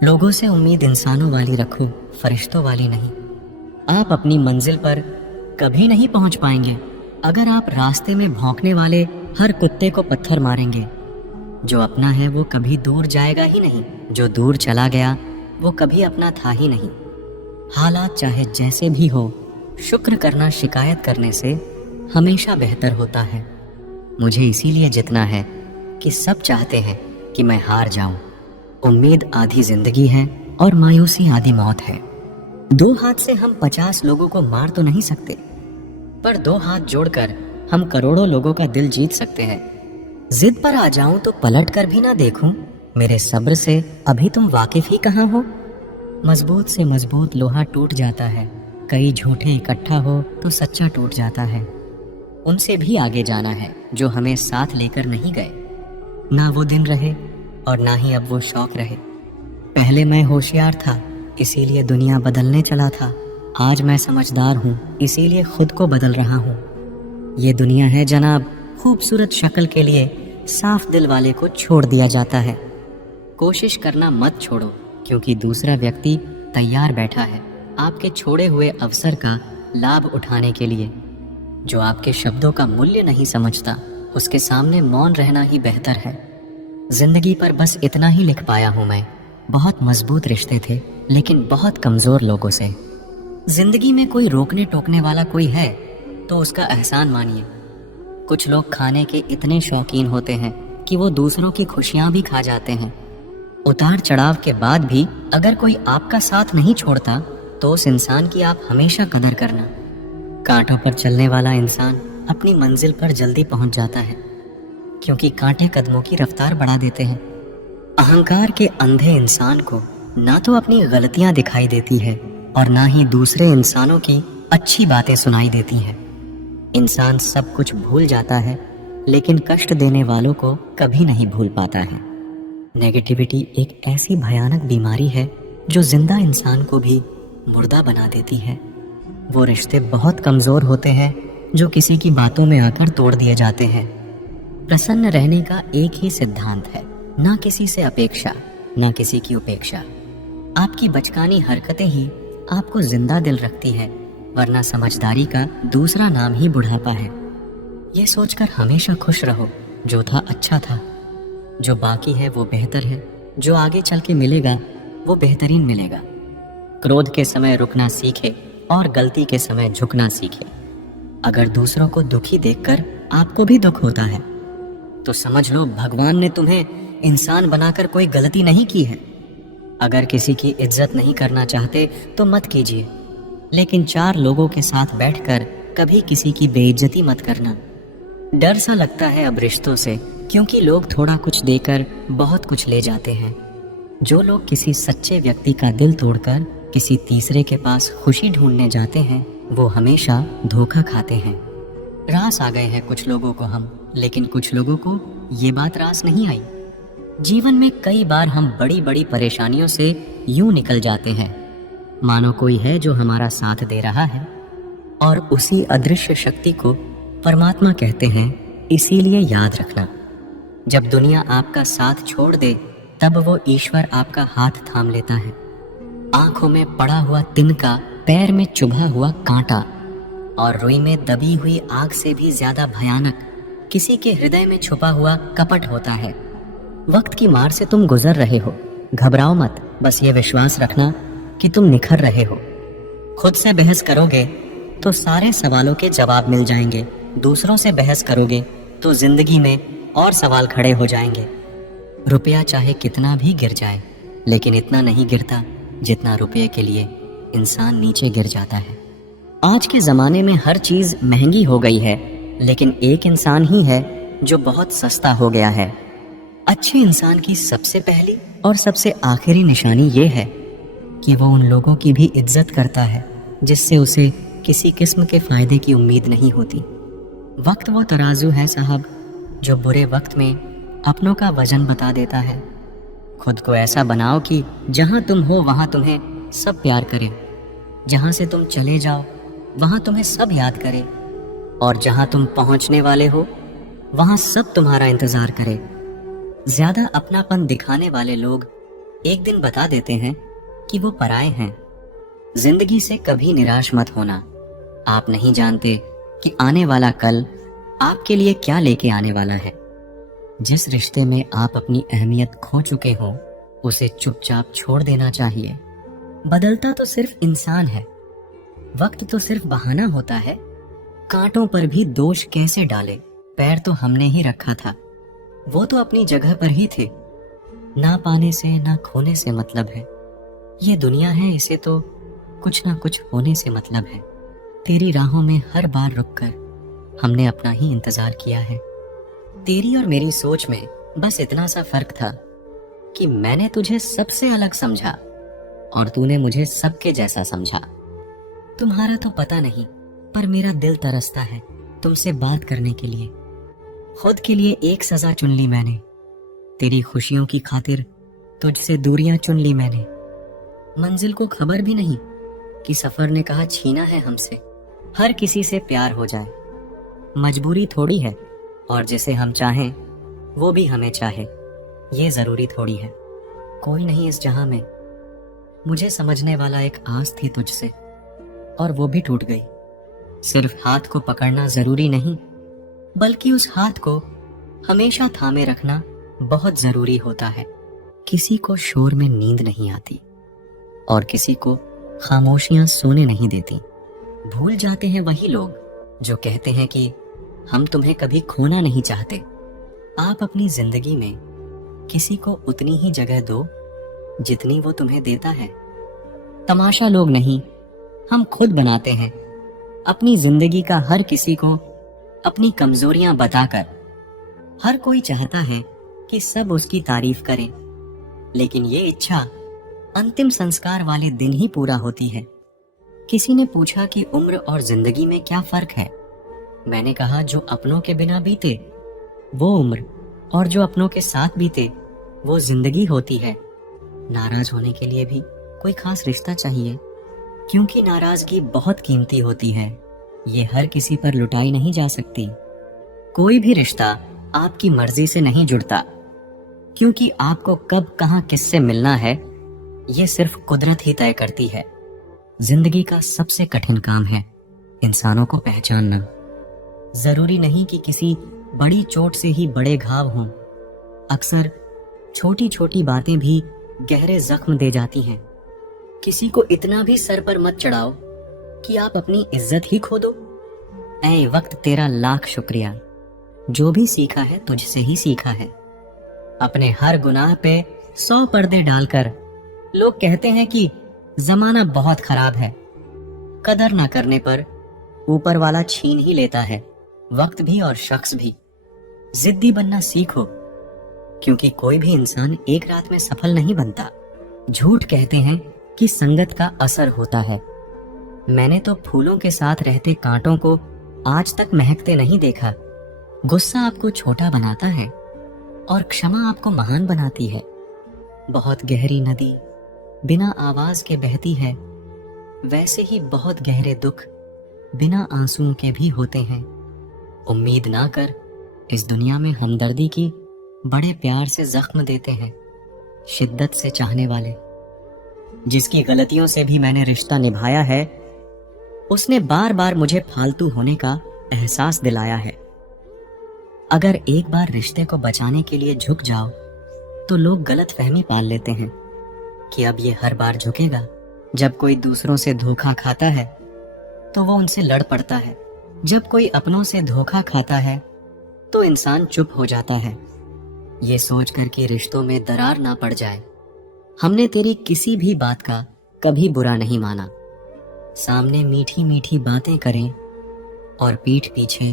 लोगों से उम्मीद इंसानों वाली रखो, फरिश्तों वाली नहीं। आप अपनी मंजिल पर कभी नहीं पहुंच पाएंगे अगर आप रास्ते में भौंकने वाले हर कुत्ते को पत्थर मारेंगे। जो अपना है वो कभी दूर जाएगा ही नहीं, जो दूर चला गया वो कभी अपना था ही नहीं। हालात चाहे जैसे भी हो, शुक्र करना शिकायत करने से हमेशा बेहतर होता है। मुझे इसीलिए जितना है कि सब चाहते हैं कि मैं हार जाऊं। उम्मीद आधी जिंदगी है और मायूसी आधी मौत है। 2 हाथ से हम 50 लोगों को मार तो नहीं सकते, पर 2 हाथ जोड़कर हम करोड़ों लोगों का दिल जीत सकते हैं। जिद पर आ जाऊं तो पलट कर भी ना देखूं, मेरे सब्र से अभी तुम वाकिफ ही कहाँ हो। मजबूत से मजबूत लोहा टूट जाता है, कई झूठे इकट्ठा हो तो सच्चा टूट जाता है। उनसे भी आगे जाना है जो हमें साथ लेकर नहीं गए। ना वो दिन रहे और ना ही अब वो शौक रहे। पहले मैं होशियार था, इसीलिए दुनिया बदलने चला था। आज मैं समझदार हूँ, इसीलिए खुद को बदल रहा हूँ। ये दुनिया है जनाब, खूबसूरत शक्ल के लिए साफ दिल वाले को छोड़ दिया जाता है। कोशिश करना मत छोड़ो, क्योंकि दूसरा व्यक्ति तैयार बैठा है आपके छोड़े हुए अवसर का लाभ उठाने के लिए। जो आपके शब्दों का मूल्य नहीं समझता, उसके सामने मौन रहना ही बेहतर है। जिंदगी पर बस इतना ही लिख पाया हूँ मैं। बहुत मजबूत रिश्ते थे, लेकिन बहुत कमज़ोर लोगों से। जिंदगी में कोई रोकने टोकने वाला कोई है तो उसका एहसान मानिए। कुछ लोग खाने के इतने शौकीन होते हैं कि वो दूसरों की खुशियाँ भी खा जाते हैं। उतार चढ़ाव के बाद भी अगर कोई आपका साथ नहीं छोड़ता तो उस इंसान की आप हमेशा कदर करना। कांटों पर चलने वाला इंसान अपनी मंजिल पर जल्दी पहुंच जाता है, क्योंकि कांटे कदमों की रफ्तार बढ़ा देते हैं। अहंकार के अंधे इंसान को ना तो अपनी गलतियां दिखाई देती है और ना ही दूसरे इंसानों की अच्छी बातें सुनाई देती हैं। इंसान सब कुछ भूल जाता है, लेकिन कष्ट देने वालों को कभी नहीं भूल पाता है। नेगेटिविटी एक ऐसी भयानक बीमारी है जो जिंदा इंसान को भी मुर्दा बना देती है। वो रिश्ते बहुत कमज़ोर होते हैं जो किसी की बातों में आकर तोड़ दिए जाते हैं। प्रसन्न रहने का एक ही सिद्धांत है, ना किसी से अपेक्षा, ना किसी की उपेक्षा। आपकी बचकानी हरकतें ही आपको जिंदा दिल रखती है, वरना समझदारी का दूसरा नाम ही बुढ़ापा है। ये सोचकर हमेशा खुश रहो, जो था अच्छा था, जो बाकी है वो बेहतर है, जो आगे चल के मिलेगा वो बेहतरीन मिलेगा। क्रोध के समय रुकना सीखे और गलती के समय झुकना सीखे। अगर दूसरों को दुखी देखकर आपको भी दुख होता है तो समझ लो भगवान ने तुम्हें इंसान बनाकर कोई गलती नहीं की है। अगर किसी की इज्जत नहीं करना चाहते तो मत कीजिए, लेकिन 4 लोगों के साथ बैठकर कभी किसी की बेइज्जती मत करना। डर सा लगता है अब रिश्तों से, क्योंकि लोग थोड़ा कुछ देकर बहुत कुछ ले जाते हैं। जो लोग किसी सच्चे व्यक्ति का दिल तोड़कर किसी तीसरे के पास खुशी ढूंढने जाते हैं, वो हमेशा धोखा खाते हैं। रास आ गए हैं कुछ लोगों को हम, लेकिन कुछ लोगों को ये बात रास नहीं आई। जीवन में कई बार हम बड़ी बड़ी परेशानियों से यूं निकल जाते हैं मानो कोई है जो हमारा साथ दे रहा है, और उसी अदृश्य शक्ति को परमात्मा कहते हैं। इसीलिए याद रखना, जब दुनिया आपका साथ छोड़ दे तब वो ईश्वर आपका हाथ थाम लेता है। आंखों में पड़ा हुआ तिनका, पैर में चुभा हुआ कांटा और रुई में दबी हुई आग से भी ज्यादा भयानक किसी के हृदय में छुपा हुआ कपट होता है। वक्त की मार से तुम गुजर रहे हो, घबराओ मत, बस ये विश्वास रखना कि तुम निखर रहे हो। खुद से बहस करोगे तो सारे सवालों के जवाब मिल जाएंगे, दूसरों से बहस करोगे तो जिंदगी में और सवाल खड़े हो जाएंगे। रुपया चाहे कितना भी गिर जाए, लेकिन इतना नहीं गिरता जितना रुपये के लिए इंसान नीचे गिर जाता है। आज के ज़माने में हर चीज़ महंगी हो गई है, लेकिन एक इंसान ही है जो बहुत सस्ता हो गया है। अच्छे इंसान की सबसे पहली और सबसे आखिरी निशानी ये है कि वो उन लोगों की भी इज्जत करता है जिससे उसे किसी किस्म के फ़ायदे की उम्मीद नहीं होती। वक्त वो तराजू है साहब, जो बुरे वक्त में अपनों का वजन बता देता है। खुद को ऐसा बनाओ कि जहाँ तुम हो वहाँ तुम्हें सब प्यार करें, जहाँ से तुम चले जाओ वहाँ तुम्हें सब याद करें, और जहाँ तुम पहुँचने वाले हो वहाँ सब तुम्हारा इंतज़ार करें। ज़्यादा अपनापन दिखाने वाले लोग एक दिन बता देते हैं कि वो पराए हैं। जिंदगी से कभी निराश मत होना। आप नहीं जानते कि आने वाला कल आपके लिए क्या लेके आने वाला है। जिस रिश्ते में आप अपनी अहमियत खो चुके हो, उसे चुपचाप छोड़ देना चाहिए। बदलता तो सिर्फ इंसान है, वक्त तो सिर्फ बहाना होता है। कांटों पर भी दोष कैसे डाले, पैर तो हमने ही रखा था, वो तो अपनी जगह पर ही थे। ना पाने से ना खोने से मतलब है, ये दुनिया है, इसे तो कुछ ना कुछ होने से मतलब है। तेरी राहों में हर बार रुककर हमने अपना ही इंतजार किया है। तेरी और मेरी सोच में बस इतना सा फर्क था कि मैंने तुझे सबसे अलग समझा और तूने मुझे सबके जैसा समझा। तुम्हारा तो पता नहीं, पर मेरा दिल तरसता है तुमसे बात करने के लिए। खुद के लिए एक सजा चुन ली मैंने, तेरी खुशियों की खातिर तुझसे दूरियां चुन ली मैंने। मंजिल को खबर भी नहीं कि सफर ने कहा छीना है हमसे। हर किसी से प्यार हो जाए मजबूरी थोड़ी है, और जिसे हम चाहें वो भी हमें चाहे, ये जरूरी थोड़ी है। कोई नहीं इस जहां में मुझे समझने वाला, एक आस थी तुझसे और वो भी टूट गई। सिर्फ हाथ को पकड़ना जरूरी नहीं, बल्कि उस हाथ को हमेशा थामे रखना बहुत जरूरी होता है। किसी को शोर में नींद नहीं आती और किसी को खामोशियां सोने नहीं देती। भूल जाते हैं वही लोग जो कहते हैं कि हम तुम्हें कभी खोना नहीं चाहते। आप अपनी जिंदगी में किसी को उतनी ही जगह दो जितनी वो तुम्हें देता है। तमाशा लोग नहीं, हम खुद बनाते हैं अपनी जिंदगी का हर किसी को अपनी कमजोरियां बताकर। हर कोई चाहता है कि सब उसकी तारीफ करें, लेकिन ये इच्छा अंतिम संस्कार वाले दिन ही पूरा होती है। किसी ने पूछा कि उम्र और जिंदगी में क्या फर्क है। मैंने कहा जो अपनों के बिना बीते वो उम्र, और जो अपनों के साथ बीते वो जिंदगी होती है। नाराज होने के लिए भी कोई खास रिश्ता चाहिए, क्योंकि नाराजगी बहुत कीमती होती है, ये हर किसी पर लुटाई नहीं जा सकती। कोई भी रिश्ता आपकी मर्जी से नहीं जुड़ता, क्योंकि आपको कब कहां किससे मिलना है ये सिर्फ कुदरत ही तय करती है। जिंदगी का सबसे कठिन काम है इंसानों को पहचानना। जरूरी नहीं कि किसी बड़ी चोट से ही बड़े घाव हों, अक्सर छोटी छोटी बातें भी गहरे जख्म दे जाती हैं। किसी को इतना भी सर पर मत चढ़ाओ कि आप अपनी इज्जत ही खो दो। ऐ वक्त तेरा लाख शुक्रिया, जो भी सीखा है तुझसे ही सीखा है। अपने हर गुनाह पे 100 पर्दे डालकर लोग कहते हैं कि जमाना बहुत खराब है। कदर ना करने पर ऊपर वाला छीन ही लेता है, वक्त भी और शख्स भी। जिद्दी बनना सीखो, क्योंकि कोई भी इंसान एक रात में सफल नहीं बनता। झूठ कहते हैं कि संगत का असर होता है। मैंने तो फूलों के साथ रहते कांटों को आज तक महकते नहीं देखा। गुस्सा आपको छोटा बनाता है और क्षमा आपको महान बनाती है। बहुत गहरी नदी बिना आवाज के बहती है, वैसे ही बहुत गहरे दुख बिना आंसुओं के भी होते हैं। उम्मीद ना कर, इस दुनिया में हमदर्दी की बड़े प्यार से जख्म देते हैं शिद्दत से चाहने वाले। जिसकी गलतियों से भी मैंने रिश्ता निभाया है, उसने बार बार मुझे फालतू होने का एहसास दिलाया है। अगर एक बार रिश्ते को बचाने के लिए झुक जाओ तो लोग गलत फहमी पाल लेते हैं कि अब ये हर बार झुकेगा। जब कोई दूसरों से धोखा खाता है तो वो उनसे लड़ पड़ता है। जब कोई अपनों से धोखा खाता है तो इंसान चुप हो जाता है, ये सोच कर कि रिश्तों में दरार ना पड़ जाए। हमने तेरी किसी भी बात का कभी बुरा नहीं माना। सामने मीठी मीठी बातें करें और पीठ पीछे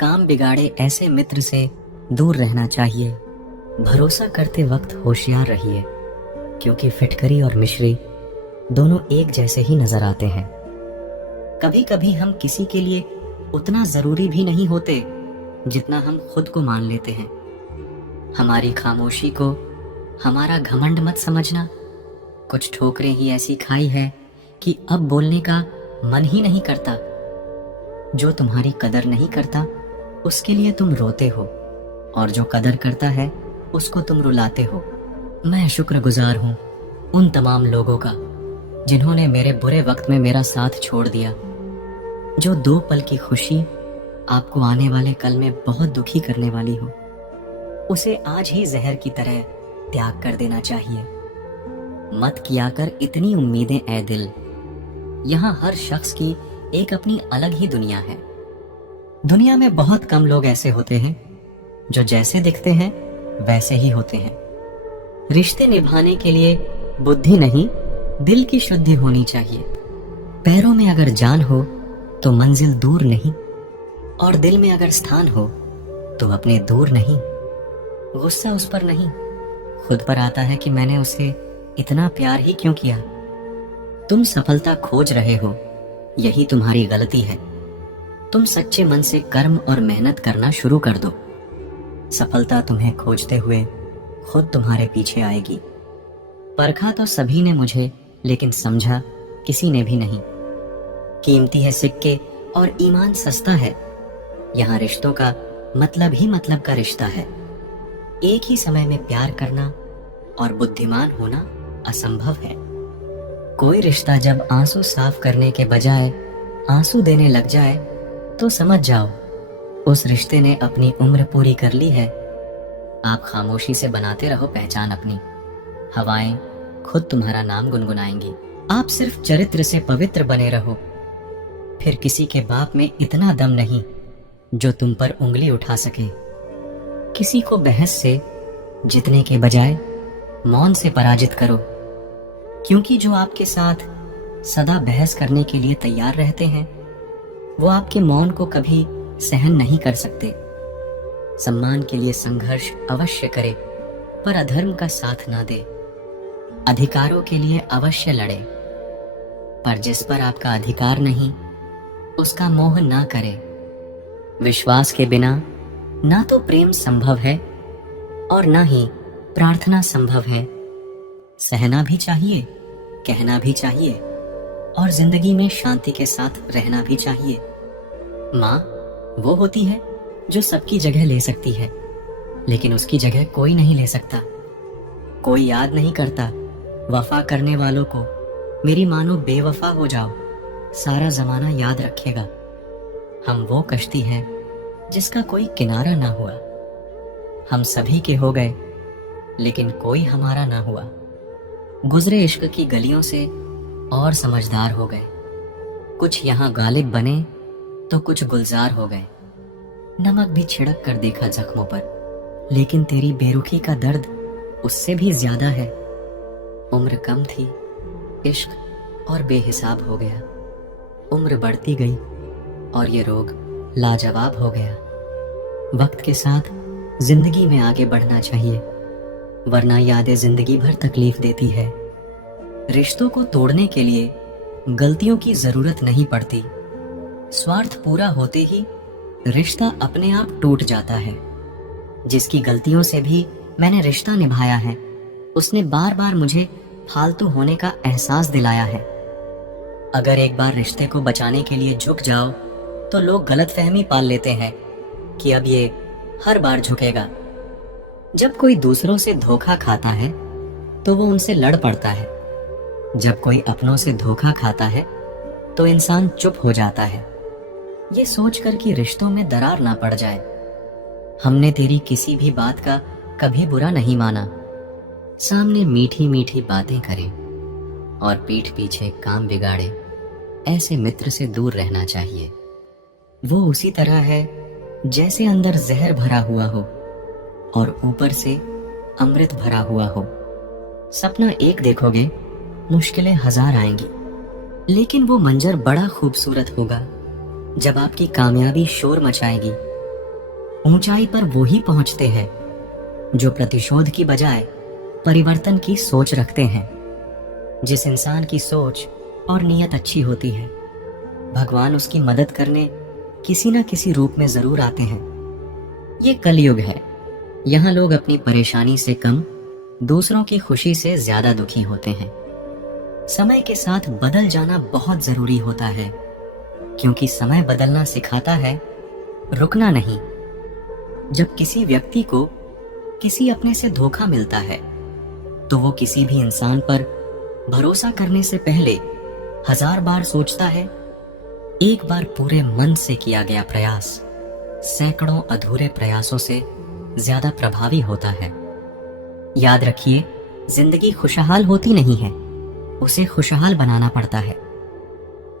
काम बिगाड़े ऐसे मित्र से दूर रहना चाहिए। भरोसा करते वक्त होशियार रहिए, क्योंकि फिटकरी और मिश्री दोनों एक जैसे ही नजर आते हैं। कभी कभी हम किसी के लिए उतना जरूरी भी नहीं होते जितना हम खुद को मान लेते हैं। हमारी खामोशी को हमारा घमंड मत समझना। कुछ ठोकरें ही ऐसी खाई है कि अब बोलने का मन ही नहीं करता। जो तुम्हारी कदर नहीं करता उसके लिए तुम रोते हो, और जो कदर करता है उसको तुम रुलाते हो। मैं शुक्रगुजार हूँ उन तमाम लोगों का जिन्होंने मेरे बुरे वक्त में मेरा साथ छोड़ दिया। जो 2 पल की खुशी आपको आने वाले कल में बहुत दुखी करने वाली हो, उसे आज ही जहर की तरह त्याग कर देना चाहिए। मत किया कर इतनी उम्मीदें ए दिल। यहाँ हर शख्स की एक अपनी अलग ही दुनिया है। दुनिया में बहुत कम लोग ऐसे होते हैं जो जैसे दिखते हैं वैसे ही होते हैं। रिश्ते निभाने के लिए बुद्धि नहीं, दिल की शुद्धि होनी चाहिए। पैरों में अगर जान हो तो मंजिल दूर नहीं, और दिल में अगर स्थान हो तो अपने दूर नहीं। गुस्सा उस पर नहीं, खुद पर आता है कि मैंने उसे इतना प्यार ही क्यों किया। तुम सफलता खोज रहे हो, यही तुम्हारी गलती है। तुम सच्चे मन से कर्म और मेहनत करना शुरू कर दो। सफलता तुम्हें खोजते हुए खुद तुम्हारे पीछे आएगी। परखा तो सभी ने मुझे, लेकिन समझा किसी ने भी नहीं। कीमती है सिक्के और ईमान सस्ता है। यहाँ रिश्तों का मतलब ही मतलब का रिश्ता है। एक ही समय में प्यार करना और बुद्धिमान होना असंभव है। कोई रिश्ता जब आंसू साफ करने के बजाय आंसू देने लग जाए तो समझ जाओ उस रिश्ते ने अपनी उम्र पूरी कर ली है। आप खामोशी से बनाते रहो पहचान अपनी। हवाएं खुद तुम्हारा नाम गुनगुनाएंगी। आप सिर्फ चरित्र से पवित्र बने रहो। फिर किसी के बाप में इतना दम नहीं जो तुम पर उंगली उठा सके। किसी को बहस से जीतने के बजाय मौन से पराजित करो, क्योंकि जो आपके साथ सदा बहस करने के लिए तैयार रहते हैं वो आपके मौन को कभी सहन नहीं कर सकते। सम्मान के लिए संघर्ष अवश्य करे, पर अधर्म का साथ ना दे। अधिकारों के लिए अवश्य लड़े, पर जिस पर आपका अधिकार नहीं उसका मोह ना करे। विश्वास के बिना ना तो प्रेम संभव है और ना ही प्रार्थना संभव है। सहना भी चाहिए, कहना भी चाहिए, और जिंदगी में शांति के साथ रहना भी चाहिए। माँ वो होती है जो सबकी जगह ले सकती है, लेकिन उसकी जगह कोई नहीं ले सकता। कोई याद नहीं करता वफा करने वालों को। मेरी मानो बेवफा हो जाओ, सारा जमाना याद रखेगा। हम वो कश्ती हैं जिसका कोई किनारा ना हुआ। हम सभी के हो गए, लेकिन कोई हमारा ना हुआ। गुजरे इश्क की गलियों से और समझदार हो गए। कुछ यहाँ गालिब बने तो कुछ गुलजार हो गए। नमक भी छिड़क कर देखा जख्मों पर, लेकिन तेरी बेरुखी का दर्द उससे भी ज्यादा है। उम्र कम थी, इश्क और बेहिसाब हो गया। उम्र बढ़ती गई और ये रोग लाजवाब हो गया। वक्त के साथ जिंदगी में आगे बढ़ना चाहिए, वरना यादें जिंदगी भर तकलीफ देती है। रिश्तों को तोड़ने के लिए गलतियों की जरूरत नहीं पड़ती। स्वार्थ पूरा होते ही रिश्ता अपने आप टूट जाता है। जिसकी गलतियों से भी मैंने रिश्ता निभाया है, उसने बार बार मुझे फालतू होने का एहसास दिलाया है। अगर एक बार रिश्ते को बचाने के लिए झुक जाओ तो लोग गलतफहमी पाल लेते हैं कि अब ये हर बार झुकेगा। जब कोई दूसरों से धोखा खाता है तो वो उनसे लड़ पड़ता है। जब कोई अपनों से धोखा खाता है तो इंसान चुप हो जाता है, ये सोचकर कि रिश्तों में दरार ना पड़ जाए। हमने तेरी किसी भी बात का कभी बुरा नहीं माना। सामने मीठी मीठी बातें करे और पीठ पीछे काम बिगाड़े, ऐसे मित्र से दूर रहना चाहिए। वो उसी तरह है जैसे अंदर जहर भरा हुआ हो और ऊपर से अमृत भरा हुआ हो। सपना एक देखोगे, मुश्किलें 1000 आएंगी, लेकिन वो मंजर बड़ा खूबसूरत होगा जब आपकी कामयाबी शोर मचाएगी। ऊंचाई पर वो ही पहुंचते हैं जो प्रतिशोध की बजाय परिवर्तन की सोच रखते हैं। जिस इंसान की सोच और नीयत अच्छी होती है, भगवान उसकी मदद करने किसी न किसी रूप में जरूर आते हैं। ये कलयुग है, यहाँ लोग अपनी परेशानी से कम दूसरों की खुशी से ज्यादा दुखी होते हैं। समय के साथ बदल जाना बहुत जरूरी होता है, क्योंकि समय बदलना सिखाता है, रुकना नहीं। जब किसी व्यक्ति को किसी अपने से धोखा मिलता है तो वो किसी भी इंसान पर भरोसा करने से पहले 1000 बार सोचता है। एक बार पूरे मन से किया गया प्रयास सैकड़ों अधूरे प्रयासों से ज्यादा प्रभावी होता है। याद रखिए, जिंदगी खुशहाल होती नहीं है, उसे खुशहाल बनाना पड़ता है।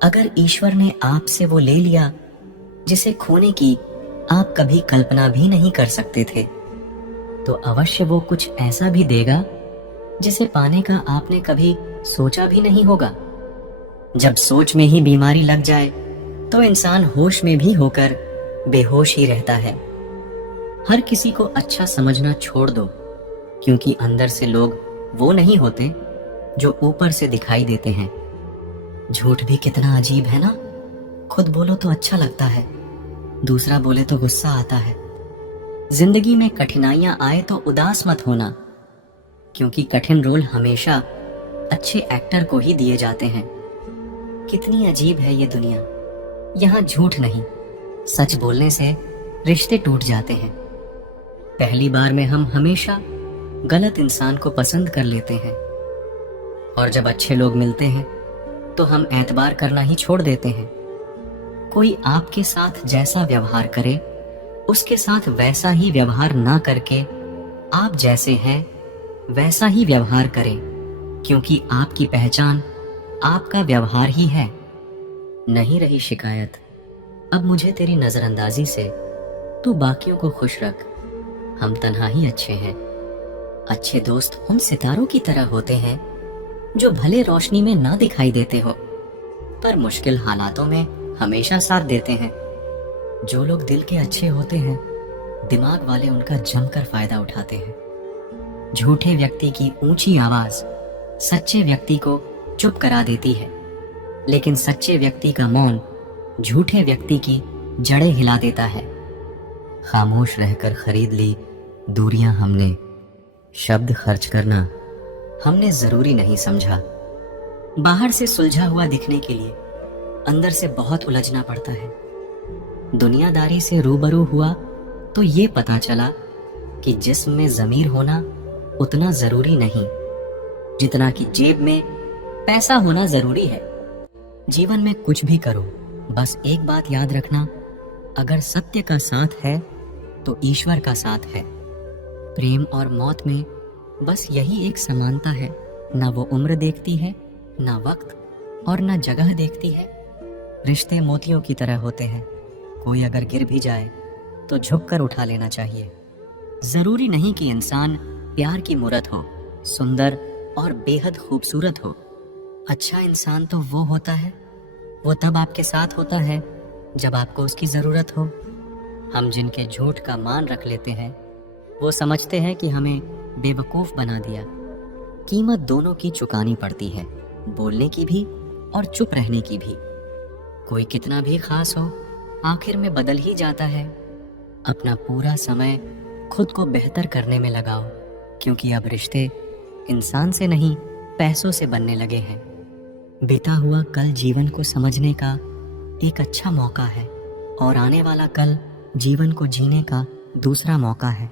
अगर ईश्वर ने आपसे वो ले लिया जिसे खोने की आप कभी कल्पना भी नहीं कर सकते थे, तो अवश्य वो कुछ ऐसा भी देगा जिसे पाने का आपने कभी सोचा भी नहीं होगा। जब सोच में ही बीमारी लग जाए तो इंसान होश में भी होकर बेहोश ही रहता है। हर किसी को अच्छा समझना छोड़ दो, क्योंकि अंदर से लोग वो नहीं होते जो ऊपर से दिखाई देते हैं। झूठ भी कितना अजीब है ना। खुद बोलो तो अच्छा लगता है, दूसरा बोले तो गुस्सा आता है। जिंदगी में कठिनाइयां आए तो उदास मत होना, क्योंकि कठिन रोल हमेशा अच्छे एक्टर को ही दिए जाते हैं। कितनी अजीब है ये दुनिया। यहाँ झूठ नहीं, सच बोलने से रिश्ते टूट जाते हैं। पहली बार में हम हमेशा गलत इंसान को पसंद कर लेते हैं, और जब अच्छे लोग मिलते हैं तो हम एतबार करना ही छोड़ देते हैं। कोई आपके साथ जैसा व्यवहार करे, उसके साथ वैसा ही व्यवहार ना करके आप जैसे हैं वैसा ही व्यवहार करें, क्योंकि आपकी पहचान आपका व्यवहार ही है। नहीं रही शिकायत अब मुझे तेरी नजरअंदाजी से, तू बाकियों को खुश रख, हम तन्हा ही अच्छे हैं। अच्छे दोस्त उन सितारों की तरह होते हैं जो भले रोशनी में ना दिखाई देते हो, पर मुश्किल हालातों में हमेशा साथ देते हैं। जो लोग दिल के अच्छे होते हैं, दिमाग वाले उनका जमकर फायदा उठाते हैं। झूठे व्यक्ति की ऊंची आवाज सच्चे व्यक्ति को चुप करा देती है, लेकिन सच्चे व्यक्ति का मौन झूठे व्यक्ति की जड़ें हिला देता है। खामोश रहकर खरीद ली दूरियां हमने, शब्द खर्च करना हमने जरूरी नहीं समझा। बाहर से सुलझा हुआ दिखने के लिए अंदर से बहुत उलझना पड़ता है। दुनियादारी से रूबरू हुआ तो ये पता चला कि जिस्म में ज़मीर होना उतना जरूरी नहीं जितना कि जेब में पैसा होना जरूरी है। जीवन में कुछ भी करो, बस एक बात याद रखना, अगर सत्य का साथ है तो ईश्वर का साथ है। प्रेम और मौत में बस यही एक समानता है, ना वो उम्र देखती है, ना वक्त और ना जगह देखती है। रिश्ते मोतियों की तरह होते हैं, कोई अगर गिर भी जाए तो झुककर उठा लेना चाहिए। जरूरी नहीं कि इंसान प्यार की मूरत हो, सुंदर और बेहद खूबसूरत हो। अच्छा इंसान तो वो होता है, वो तब आपके साथ होता है जब आपको उसकी जरूरत हो। हम जिनके झूठ का मान रख लेते हैं, वो समझते हैं कि हमें बेवकूफ बना दिया। कीमत दोनों की चुकानी पड़ती है, बोलने की भी और चुप रहने की भी। कोई कितना भी खास हो, आखिर में बदल ही जाता है। अपना पूरा समय खुद को बेहतर करने में लगाओ, क्योंकि अब रिश्ते इंसान से नहीं पैसों से बनने लगे हैं। बीता हुआ कल जीवन को समझने का एक अच्छा मौका है, और आने वाला कल जीवन को जीने का दूसरा मौका है।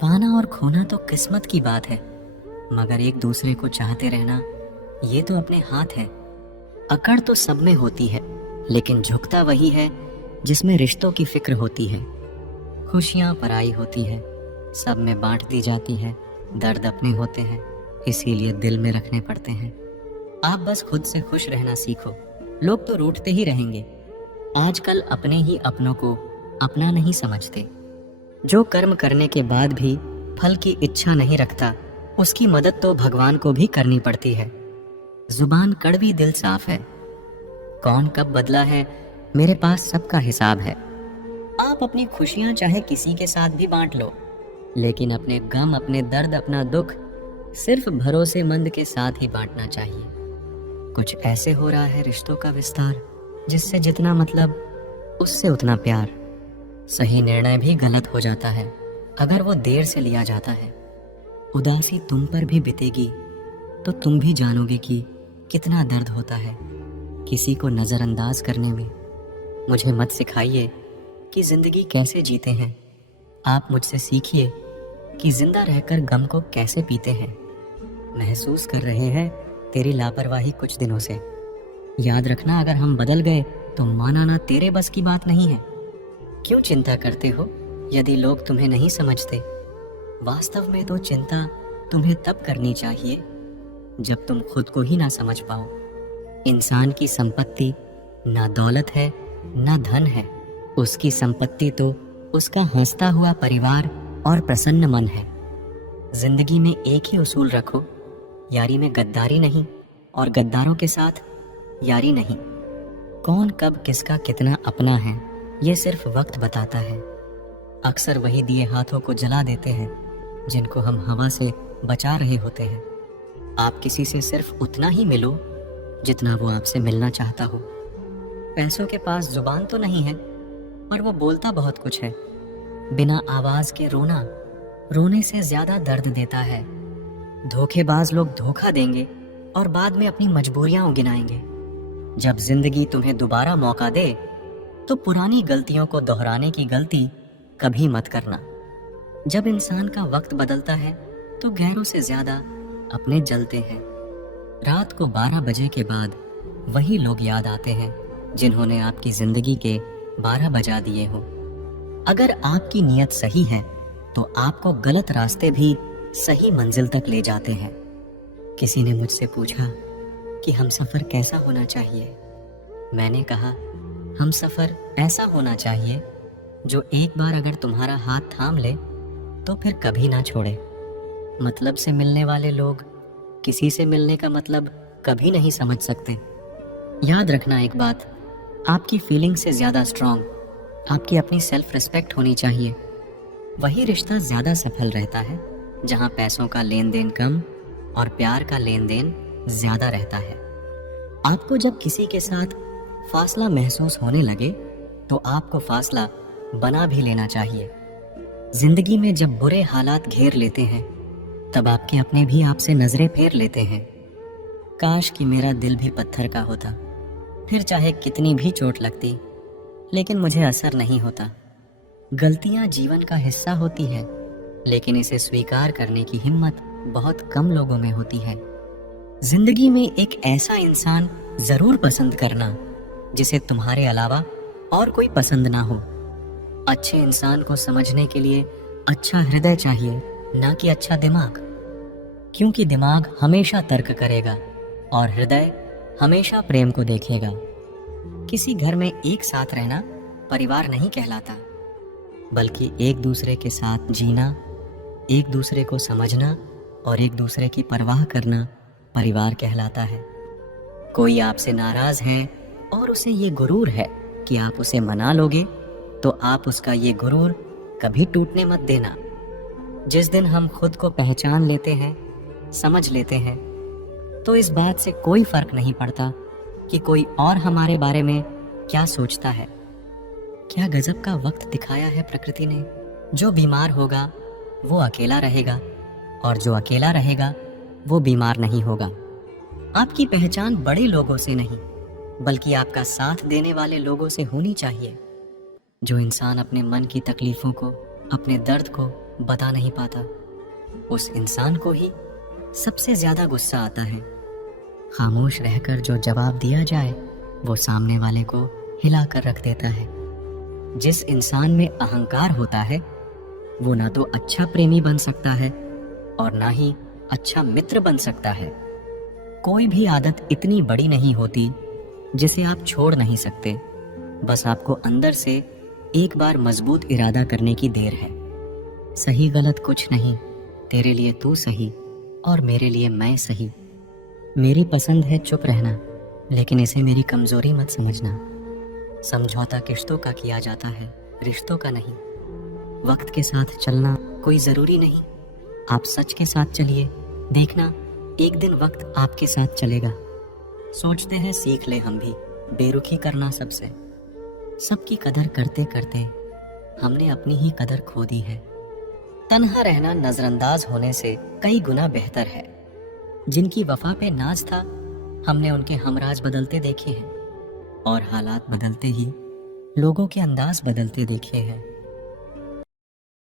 पाना और खोना तो किस्मत की बात है, मगर एक दूसरे को चाहते रहना ये तो अपने हाथ है। अकड़ तो सब में होती है, लेकिन झुकता वही है जिसमें रिश्तों की फिक्र होती है। खुशियाँ पराई होती है, सब में बांट दी जाती है। दर्द अपने होते हैं, इसीलिए दिल में रखने पड़ते हैं। आप बस खुद से खुश रहना सीखो, लोग तो रूठते ही रहेंगे। आजकल अपने ही अपनों को अपना नहीं समझते। जो कर्म करने के बाद भी फल की इच्छा नहीं रखता, उसकी मदद तो भगवान को भी करनी पड़ती है। जुबान कड़वी दिल साफ है, कौन कब बदला है मेरे पास सबका हिसाब है। आप अपनी खुशियां चाहे किसी के साथ भी बांट लो, लेकिन अपने गम, अपने दर्द, अपना दुख सिर्फ भरोसेमंद के साथ ही बांटना चाहिए। कुछ ऐसे हो रहा है रिश्तों का विस्तार, जिससे जितना मतलब उससे उतना प्यार। सही निर्णय भी गलत हो जाता है अगर वो देर से लिया जाता है। उदासी तुम पर भी बीतेगी तो तुम भी जानोगे कि कितना दर्द होता है किसी को नज़रअंदाज करने में। मुझे मत सिखाइए कि ज़िंदगी कैसे जीते हैं, आप मुझसे सीखिए कि जिंदा रहकर गम को कैसे पीते हैं। महसूस कर रहे हैं तेरी लापरवाही कुछ दिनों से। याद रखना, अगर हम बदल गए तो माना तेरे बस की बात नहीं है। क्यों चिंता करते हो यदि लोग तुम्हें नहीं समझते? वास्तव में तो चिंता तुम्हें तब करनी चाहिए जब तुम खुद को ही ना समझ पाओ। इंसान की संपत्ति ना दौलत है ना धन है, उसकी संपत्ति तो उसका हंसता हुआ परिवार और प्रसन्न मन है। जिंदगी में एक ही उसूल रखो, यारी में गद्दारी नहीं और गद्दारों के साथ यारी नहीं। कौन कब किसका कितना अपना है ये सिर्फ वक्त बताता है। अक्सर वही दिए हाथों को जला देते हैं जिनको हम हवा से बचा रहे होते हैं। आप किसी से सिर्फ उतना ही मिलो जितना वो आपसे मिलना चाहता हो। पैसों के पास जुबान तो नहीं है पर वो बोलता बहुत कुछ है। बिना आवाज के रोना रोने से ज्यादा दर्द देता है। धोखेबाज लोग धोखा देंगे और बाद में अपनी मजबूरियां गिनाएंगे। जब जिंदगी तुम्हें दोबारा मौका दे तो पुरानी गलतियों को दोहराने की गलती कभी मत करना। जब इंसान का वक्त बदलता है तो गैरों से ज्यादा अपने जलते हैं। रात को 12 बजे के बाद वही लोग याद आते हैं जिन्होंने आपकी जिंदगी के 12 बजा दिए हो। अगर आपकी नीयत सही है तो आपको गलत रास्ते भी सही मंजिल तक ले जाते हैं। किसी ने मुझसे पूछा कि हमसफर कैसा होना चाहिए। मैंने कहा, हमसफर ऐसा होना चाहिए जो एक बार अगर तुम्हारा हाथ थाम ले तो फिर कभी ना छोड़े। मतलब से मिलने वाले लोग किसी से मिलने का मतलब कभी नहीं समझ सकते। याद रखना एक बात, आपकी फीलिंग से ज़्यादा स्ट्रॉन्ग आपकी अपनी सेल्फ रिस्पेक्ट होनी चाहिए। वही रिश्ता ज़्यादा सफल रहता है जहाँ पैसों का लेन देन कम और प्यार का लेन देन ज़्यादा रहता है। आपको जब किसी के साथ फासला महसूस होने लगे तो आपको फासला बना भी लेना चाहिए। जिंदगी में जब बुरे हालात घेर लेते हैं तब आपके अपने भी आपसे नजरें फेर लेते हैं। काश कि मेरा दिल भी पत्थर का होता, फिर चाहे कितनी भी चोट लगती लेकिन मुझे असर नहीं होता। गलतियां जीवन का हिस्सा होती है लेकिन इसे स्वीकार करने की हिम्मत बहुत कम लोगों में होती है। जिंदगी में एक ऐसा इंसान जरूर पसंद करना जिसे तुम्हारे अलावा और कोई पसंद ना हो। अच्छे इंसान को समझने के लिए अच्छा हृदय चाहिए, ना कि अच्छा दिमाग, क्योंकि दिमाग हमेशा तर्क करेगा और हृदय हमेशा प्रेम को देखेगा। किसी घर में एक साथ रहना परिवार नहीं कहलाता, बल्कि एक दूसरे के साथ जीना, एक दूसरे को समझना और एक दूसरे की परवाह करना परिवार कहलाता है। कोई आपसे नाराज है और उसे ये गुरूर है कि आप उसे मना लोगे तो आप उसका ये गुरूर कभी टूटने मत देना। जिस दिन हम खुद को पहचान लेते हैं, समझ लेते हैं, तो इस बात से कोई फर्क नहीं पड़ता कि कोई और हमारे बारे में क्या सोचता है। क्या गजब का वक्त दिखाया है प्रकृति ने। जो बीमार होगा वो अकेला रहेगा और जो अकेला रहेगा वो बीमार नहीं होगा। आपकी पहचान बड़े लोगों से नहीं बल्कि आपका साथ देने वाले लोगों से होनी चाहिए। जो इंसान अपने मन की तकलीफों को, अपने दर्द को बता नहीं पाता, उस इंसान को ही सबसे ज्यादा गुस्सा आता है। खामोश रहकर जो जवाब दिया जाए वो सामने वाले को हिला कर रख देता है। जिस इंसान में अहंकार होता है वो ना तो अच्छा प्रेमी बन सकता है और ना ही अच्छा मित्र बन सकता है। कोई भी आदत इतनी बड़ी नहीं होती जिसे आप छोड़ नहीं सकते, बस आपको अंदर से एक बार मजबूत इरादा करने की देर है। सही गलत कुछ नहीं, तेरे लिए तू सही और मेरे लिए मैं सही। मेरी पसंद है चुप रहना, लेकिन इसे मेरी कमजोरी मत समझना। समझौता किश्तों का किया जाता है, रिश्तों का नहीं। वक्त के साथ चलना कोई ज़रूरी नहीं। आप सच के साथ चलिए, देखना एक दिन वक्त आपके साथ चलेगा। सोचते हैं सीख ले हम भी बेरुखी करना सबसे। सबकी कदर करते करते हमने अपनी ही कदर खो दी है। तन्हा रहना नजरअंदाज होने से कई गुना बेहतर है। जिनकी वफा पे नाज था, हमने उनके हमराज बदलते देखे हैं और हालात बदलते ही लोगों के अंदाज बदलते देखे हैं।